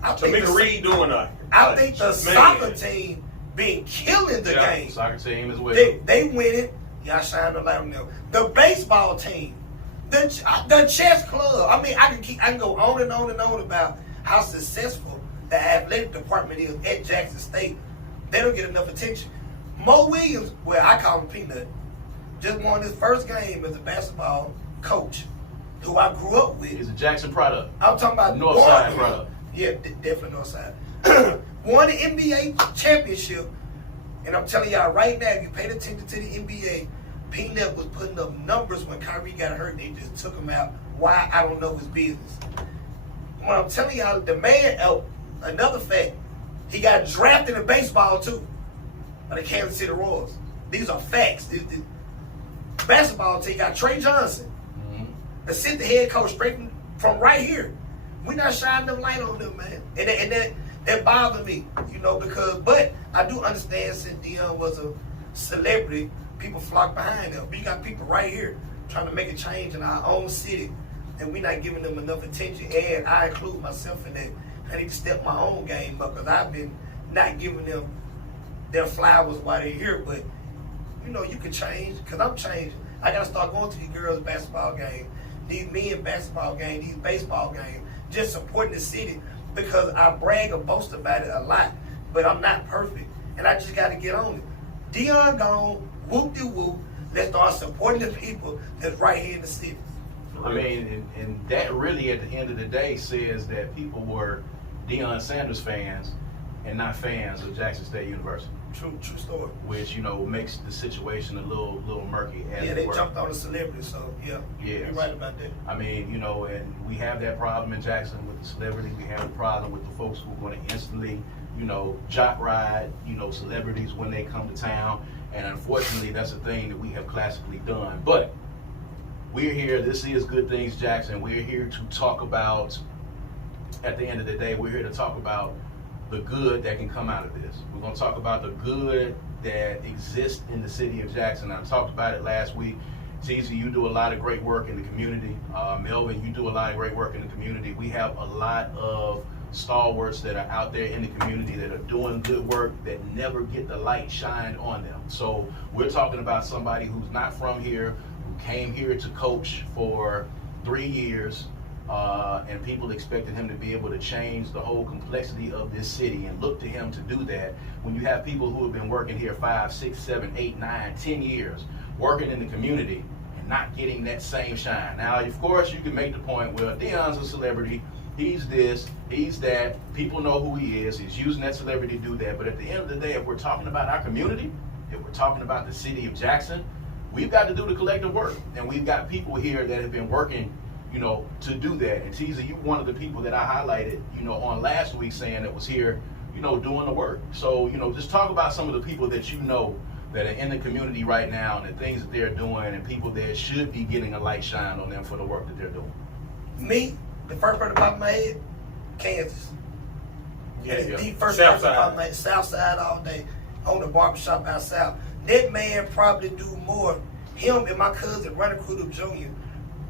I Tamika Reed doing that. I think the soccer team been killing the game. Soccer team as well. They win it. Y'all shine the light on them. The baseball team, the chess club. I mean, I can go on and on and on about how successful the athletic department is at Jackson State. They don't get enough attention. Mo Williams, well, I call him Peanut, just won his first game as a basketball coach, who I grew up with. He's a Jackson product. I'm talking about Northside product. Yeah, definitely Northside. Won the NBA championship, and I'm telling y'all right now, if you paid attention to the NBA, Peanut was putting up numbers when Kyrie got hurt. They just took him out. Why? I don't know his business. When I'm telling y'all, the man, another fact, he got drafted in baseball too by the Kansas City Royals. These are facts. The basketball team got Trey Johnson, assistant head coach, straight from right here. We not shining them light on them, man, and that bothered me, because. But I do understand since Deion was a celebrity, people flock behind him. But you got people right here trying to make a change in our own city, and we not giving them enough attention. And I include myself in that. I need to step my own game up because I've been not giving them their flowers while they're here. But you can change because I'm changing. I gotta start going to these girls' basketball games, these men basketball games, these baseball games, just supporting the city because I brag or boast about it a lot, but I'm not perfect, and I just got to get on it. Deion gone, whoop-de-whoop. Let's start supporting the people that's right here in the city. I mean, and that really at the end of the day says that people were Deion Sanders fans and not fans of Jackson State University. True story. Which, you know, makes the situation a little murky. Yeah, they jumped on a celebrity, so yeah, you're right about that. I mean, you know, and we have that problem in Jackson with the celebrity. We have a problem with the folks who are going to instantly, you know, jock ride, you know, celebrities when they come to town. And unfortunately, that's a thing that we have classically done. But we're here. This is Good Things Jackson. We're here to talk about, at the end of the day, we're here to talk about the good that can come out of this. We're going to talk about the good that exists in the city of Jackson. I talked about it last week. Teezy, you do a lot of great work in the community. Melvin, you do a lot of great work in the community. We have a lot of stalwarts that are out there in the community that are doing good work that never get the light shined on them. So we're talking about somebody who's not from here, who came here to coach for 3 years, and people expected him to be able to change the whole complexity of this city and look to him to do that. When you have people who have been working here 5, 6, 7, 8, 9, 10 years, working in the community and not getting that same shine. Now, of course, you can make the point, well, Deion's a celebrity. He's this, he's that. People know who he is. He's using that celebrity to do that. But at the end of the day, if we're talking about our community, if we're talking about the city of Jackson, we've got to do the collective work. And we've got people here that have been working, you know, to do that. And Teezy, you're one of the people that I highlighted, you know, on last week saying that was here, you know, doing the work. So, you know, just talk about some of the people that you know that are in the community right now and the things that they're doing and people that should be getting a light shine on them for the work that they're doing. Me, the first person to pop in my head, Kansas. Yeah. The first South person to pop in my side. head, South Side all day, on the barbershop out south. That man probably do more, him and my cousin, Ronnie Crudup Jr.,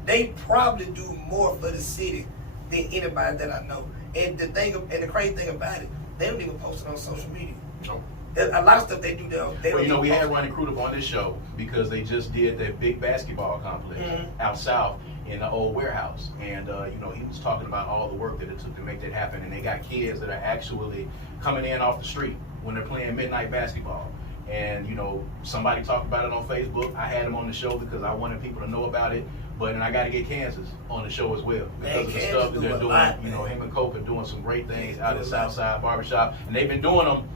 they probably do more for the city than anybody that I know. And the crazy thing about it, they don't even post it on social media. No. There's a lot of stuff they do there. Well, you know, we had Ronnie Crudup on this show because they just did that big basketball complex out south in the old warehouse. And, you know, he was talking about all the work that it took to make that happen. And they got kids that are actually coming in off the street when they're playing midnight basketball. And, you know, somebody talked about it on Facebook. I had him on the show because I wanted people to know about it. But then I got to get Kansas on the show as well because of the stuff that they're doing. You know, him and Cope are doing some great things out at Southside Barbershop. And they've been doing them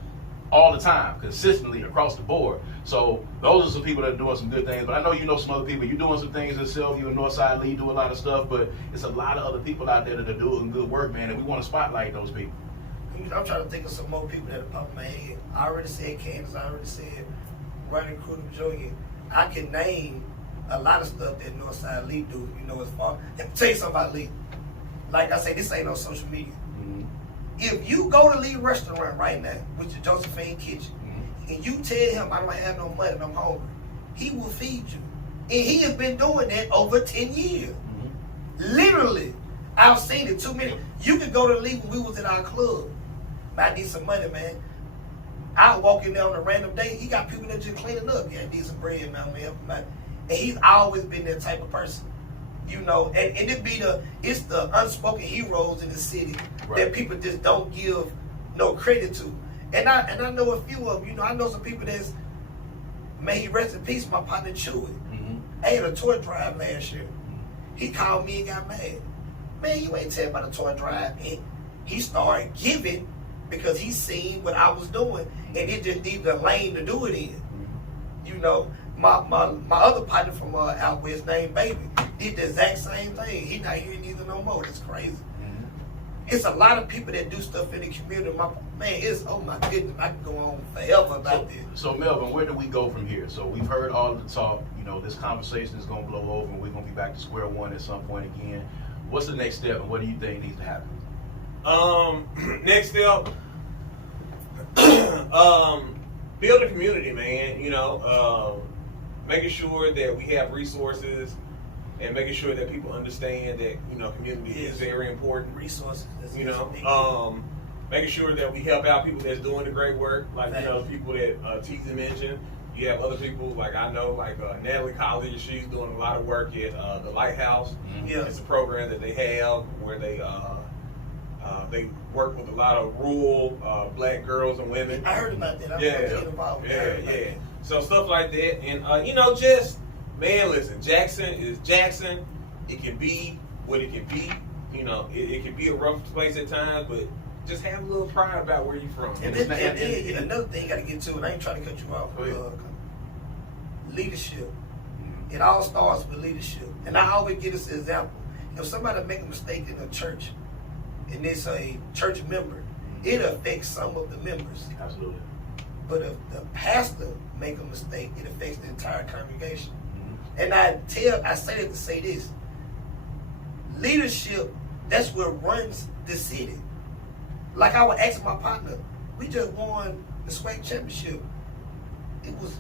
all the time, consistently across the board. So those are some people that are doing some good things. But I know you know some other people. You're doing some things yourself. You and Northside Lee do a lot of stuff. But it's a lot of other people out there that are doing good work, man. And we want to spotlight those people. I'm trying to think of some more people that are popping my head. I already said Kansas. I already said Ronnie Crudup Jr. I can name a lot of stuff that Northside Lee do, you know, as far. And tell you something about Lee. Like I say, this ain't on social media. If you go to Lee restaurant right now with your Josephine kitchen and you tell him I don't have no money and I'm hungry, he will feed you. And he has been doing that over 10 years. Literally. I've seen it too many. You could go to Lee when we was in our club. I need some money, man. I walk in there on a random day. He got people that just cleaning up. Yeah, I need some bread, man. I'm help him out. And he's always been that type of person. You know, and it's the unspoken heroes in the city that people just don't give no credit to. And I know a few of them. You know, I know some people that's, may he rest in peace, my partner Chewy. I had a toy drive last year. He called me and got mad. Man, you ain't tell about a toy drive. And he started giving because he seen what I was doing, and it just needed a lane to do it in. You know, my other partner from out west named Baby did the exact same thing. He not here neither no more. That's crazy. It's a lot of people that do stuff in the community. It's, oh my goodness, I can go on forever about this. So Melvin, where do we go from here? So we've heard all of the talk. You know, this conversation is going to blow over, and we're going to be back to square one at some point again. What's the next step, and what do you think needs to happen? Next step, build a community, man. You know, making sure that we have resources and making sure that people understand that, you know, community is very important. Resources. You know, making sure that we help out people that's doing the great work, like, you know, the people that Teezy mentioned. You have other people, like I know, like Natalie College, she's doing a lot of work at the Lighthouse. It's a program that they have where they work with a lot of rural black girls and women. I heard about that. I'm involved. Yeah. So stuff like that. And, you know, just, man, listen, Jackson is Jackson. It can be what it can be. You know, it can be a rough place at times, but just have a little pride about where you from. And then another thing you got to get to, and I ain't trying to cut you off. Leadership. It all starts with leadership. And I always give this example. If somebody make a mistake in a church, and it's a church member, it affects some of the members. Absolutely. But if the pastor make a mistake, it affects the entire congregation. And I say that to say this. Leadership, that's what runs the city. Like I was asking my partner, we just won the SWAC championship. It was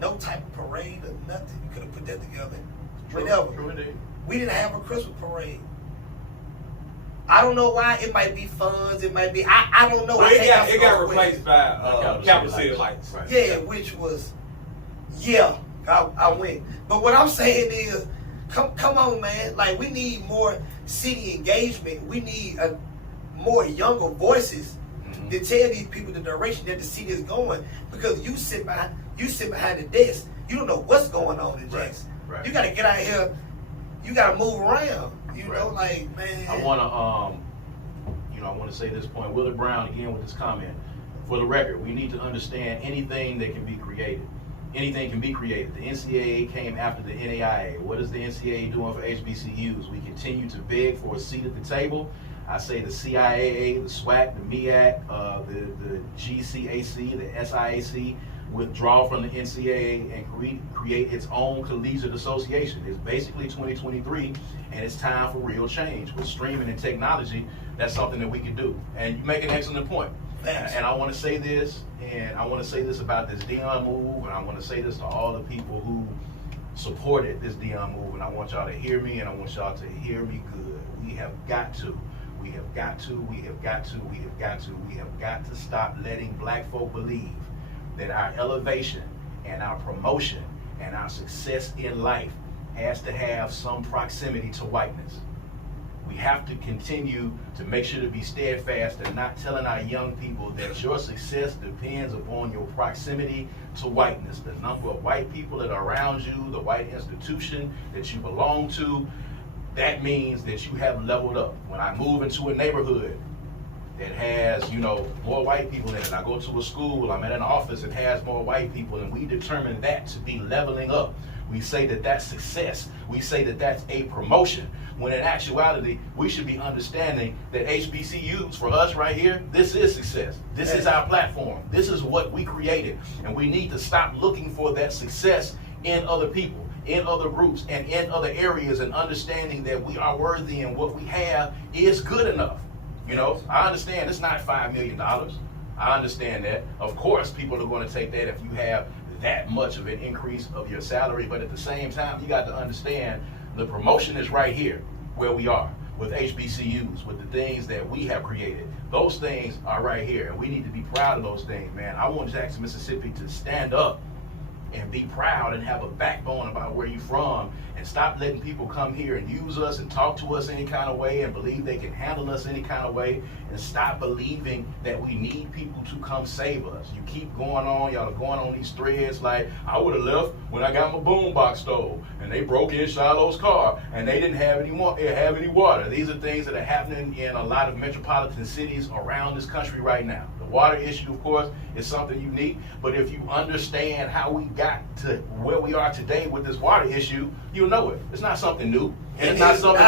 no type of parade or nothing. We could have put that together. True indeed. We didn't have a Christmas parade. I don't know why. It might be funds. It might be. I don't know. Well, it got replaced by Capital City Lights. Right. Yeah, which was, I went. But what I'm saying is, come on, man. Like, we need more city engagement. We need more younger voices to tell these people the direction that the city is going. Because you sit behind the desk, you don't know what's going on in Jackson. Right. You got to get out here. You got to move around. You know, like, man. I want to say this point. Willard Brown again with this comment. For the record, we need to understand anything that can be created. Anything can be created. The NCAA came after the NAIA. What is the NCAA doing for HBCUs? We continue to beg for a seat at the table. I say the CIAA, the SWAC, the MEAC, the GCAC, the SIAC withdraw from the NCAA and create its own collegiate association. It's basically 2023, and it's time for real change. With streaming and technology, that's something that we can do. And you make an excellent point. And I want to say this, and I want to say this about this Deion move, and I want to say this to all the people who supported this Deion move, and I want y'all to hear me, and I want y'all to hear me good. We have got to stop letting black folk believe that our elevation and our promotion and our success in life has to have some proximity to whiteness. We have to continue to make sure to be steadfast and not telling our young people that your success depends upon your proximity to whiteness. The number of white people that are around you, the white institution that you belong to, that means that you have leveled up. When I move into a neighborhood that has, more white people in it, I go to a school, I'm at an office that has more white people, and we determine that to be leveling up. We say that that's success. We say that that's a promotion. When in actuality, we should be understanding that HBCUs, for us right here, this is success. This is our platform. This is what we created. And we need to stop looking for that success in other people, in other groups, and in other areas, and understanding that we are worthy and what we have is good enough. I understand it's not $5 million. I understand that. Of course, people are going to take that if you have that much of an increase of your salary, but at the same time, you got to understand the promotion is right here where we are with HBCUs, with the things that we have created. Those things are right here, and we need to be proud of those things, man. I want Jackson, Mississippi to stand up and be proud and have a backbone about where you're from, and stop letting people come here and use us and talk to us any kind of way and believe they can handle us any kind of way, and stop believing that we need people to come save us. You keep going on, y'all are going on these threads like, I would have left when I got my boombox stole, and they broke in Shiloh's car, and they didn't have any water. These are things that are happening in a lot of metropolitan cities around this country right now. The water issue, of course, is something unique, but if you understand how we got to where we are today with this water issue, you'll know it. It's not something new. And it's not something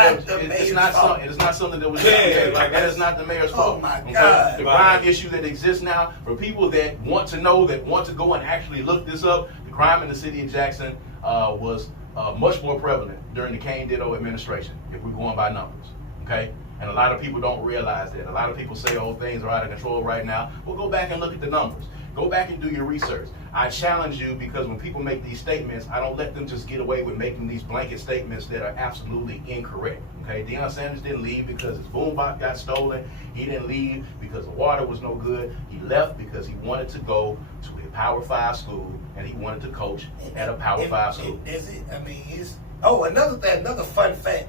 that was created. That is not the mayor's fault. Oh my God. The crime issue that exists now, for people that want to know, that want to go and actually look this up, the crime in the city of Jackson was much more prevalent during the Kane Ditto administration, if we're going by numbers. Okay? And a lot of people don't realize that. A lot of people say, oh, things are out of control right now. Well, go back and look at the numbers. Go back and do your research. I challenge you, because when people make these statements, I don't let them just get away with making these blanket statements that are absolutely incorrect. Okay, Deion Sanders didn't leave because his boombox got stolen. He didn't leave because the water was no good. He left because he wanted to go to a Power 5 school, and he wanted to coach at a Power 5 school. Is it? I mean, another thing, another fun fact.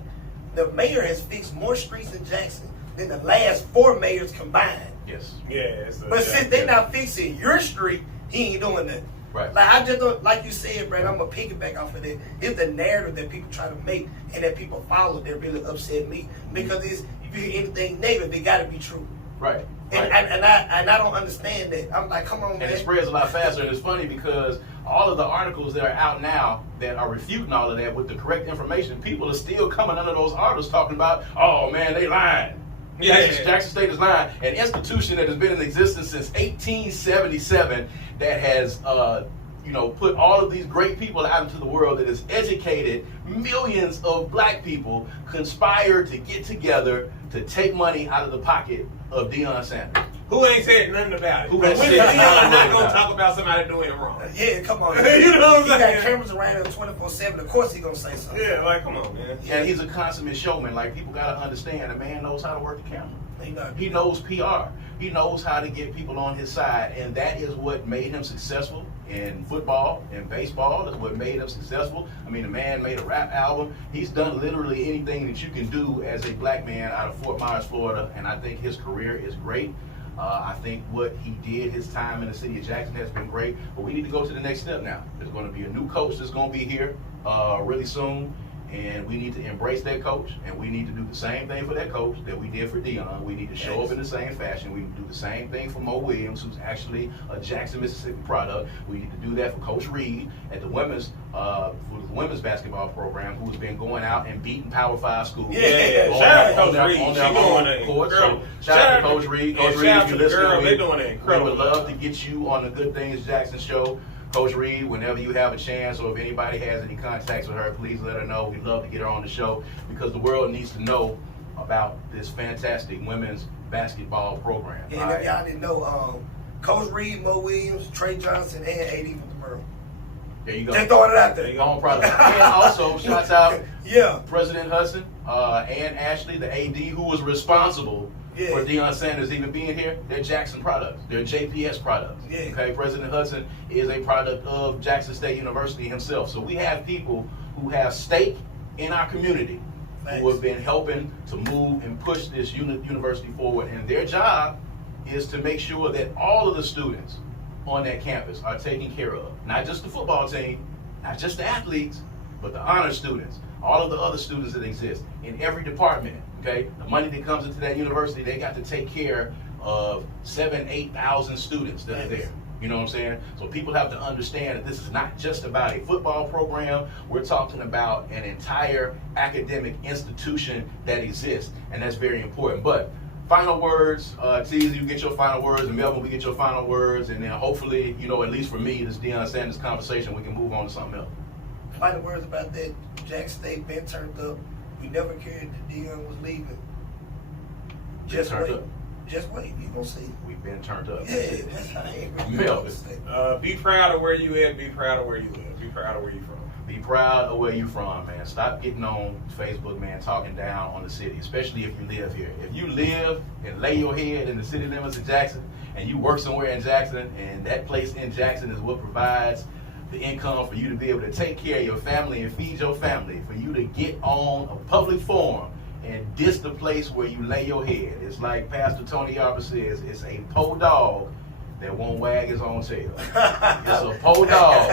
The mayor has fixed more streets in Jackson than the last 4 mayors combined. Yes. Yeah. But since they're not fixing your street, he ain't doing that. Right. Like, I just don't, like you said, Brad, I'm going to piggyback off of that. It's the narrative that people try to make and that people follow that really upset me. Because if you hear anything negative, it got to be true. Right. And I don't understand that. I'm like, come on, man. And it spreads a lot faster. And it's funny because all of the articles that are out now that are refuting all of that with the correct information, people are still coming under those articles talking about, oh man, they lying. Jackson State is lying. An institution that has been in existence since 1877 that has put all of these great people out into the world, that has educated millions of black people, conspired to get together to take money out of the pocket of Deion Sanders. Who ain't said nothing about it? Who when ain't is said Deion nothing not about gonna it? talk about somebody doing it wrong? Yeah, come on. You know what I'm He saying? got cameras around him 24/7. Of course he gonna say something. Yeah, like come on, man. And he's a consummate showman. Like, people gotta understand, a man knows how to work the camera. He knows PR. He knows how to get people on his side, and that is what made him successful in football and baseball. That's what made him successful. I mean, the man made a rap album. He's done literally anything that you can do as a black man out of Fort Myers, Florida, and I think his career is great. I think what he did, his time in the city of Jackson, has been great, but we need to go to the next step now. There's going to be a new coach that's going to be here really soon, and we need to embrace that coach, and we need to do the same thing for that coach that we did for Deion. We need to show up in the same fashion. We need to do the same thing for Mo Williams, who's actually a Jackson, Mississippi product. We need to do that for Coach Reed at the women's basketball program, who has been going out and beating Power 5 schools. Yeah. Shout out to Coach Reed. On She their doing own that. court. Girl, So shout out to Coach Reed. Coach Reed, if you're listening, they doing that we incredible. would love to get you on the Good Things Jackson show. Coach Reed, whenever you have a chance, or if anybody has any contacts with her, please let her know. We'd love to get her on the show, because the world needs to know about this fantastic women's basketball program. And if y'all didn't know, Coach Reed, Mo Williams, Trey Johnson, and AD from the Borough. There you go. Just throwing it out there. On product. And also, shouts out Yeah. President Hudson and Ashley, the AD, who was responsible for Deion Sanders even being here. They're Jackson products. They're JPS products. Yeah. Okay, President Hudson is a product of Jackson State University himself. So we have people who have stake in our community, who have been helping to move and push this university forward. And their job is to make sure that all of the students on that campus are taken care of. Not just the football team, not just the athletes, but the honor students, all of the other students that exist in every department. Okay, the money that comes into that university, they got to take care of 7,000 to 8,000 students that are there. You know what I'm saying? So people have to understand that this is not just about a football program. We're talking about an entire academic institution that exists, and that's very important. But final words, Teezy, you get your final words, and Melvin, we get your final words, and then hopefully, at least for me, this Deion Sanders conversation, we can move on to something else. Final words about that. Jackson State been turned up. We never cared that Deion was leaving. Just wait. Just wait. You gonna see. We've been turned up. Yeah, that's how they Melvin. Be proud of where you at. Be proud of where you live. Be proud of where you from. Be proud of where you from, man. Stop getting on Facebook, man, talking down on the city, especially if you live here. If you live and lay your head in the city limits of Jackson, and you work somewhere in Jackson, and that place in Jackson is what provides the income for you to be able to take care of your family and feed your family, for you to get on a public forum and diss the place where you lay your head. It's like Pastor Tony Arbor says, it's a po dog that won't wag his own tail. It's a po dog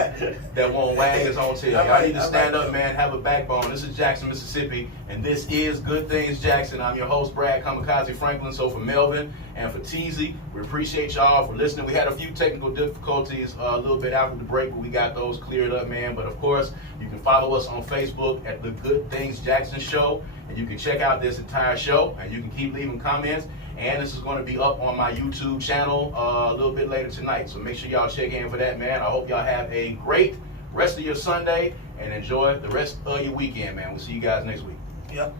that won't wag his own tail. Y'all need to stand up, man, have a backbone. This is Jackson, Mississippi, and this is Good Things Jackson. I'm your host, Brad Kamikaze Franklin. So for Melvin and for Teezy, we appreciate y'all for listening. We had a few technical difficulties a little bit after the break, but we got those cleared up, man. But of course, you can follow us on Facebook at The Good Things Jackson Show, and you can check out this entire show, and you can keep leaving comments. And this is going to be up on my YouTube channel a little bit later tonight. So make sure y'all check in for that, man. I hope y'all have a great rest of your Sunday and enjoy the rest of your weekend, man. We'll see you guys next week. Yep.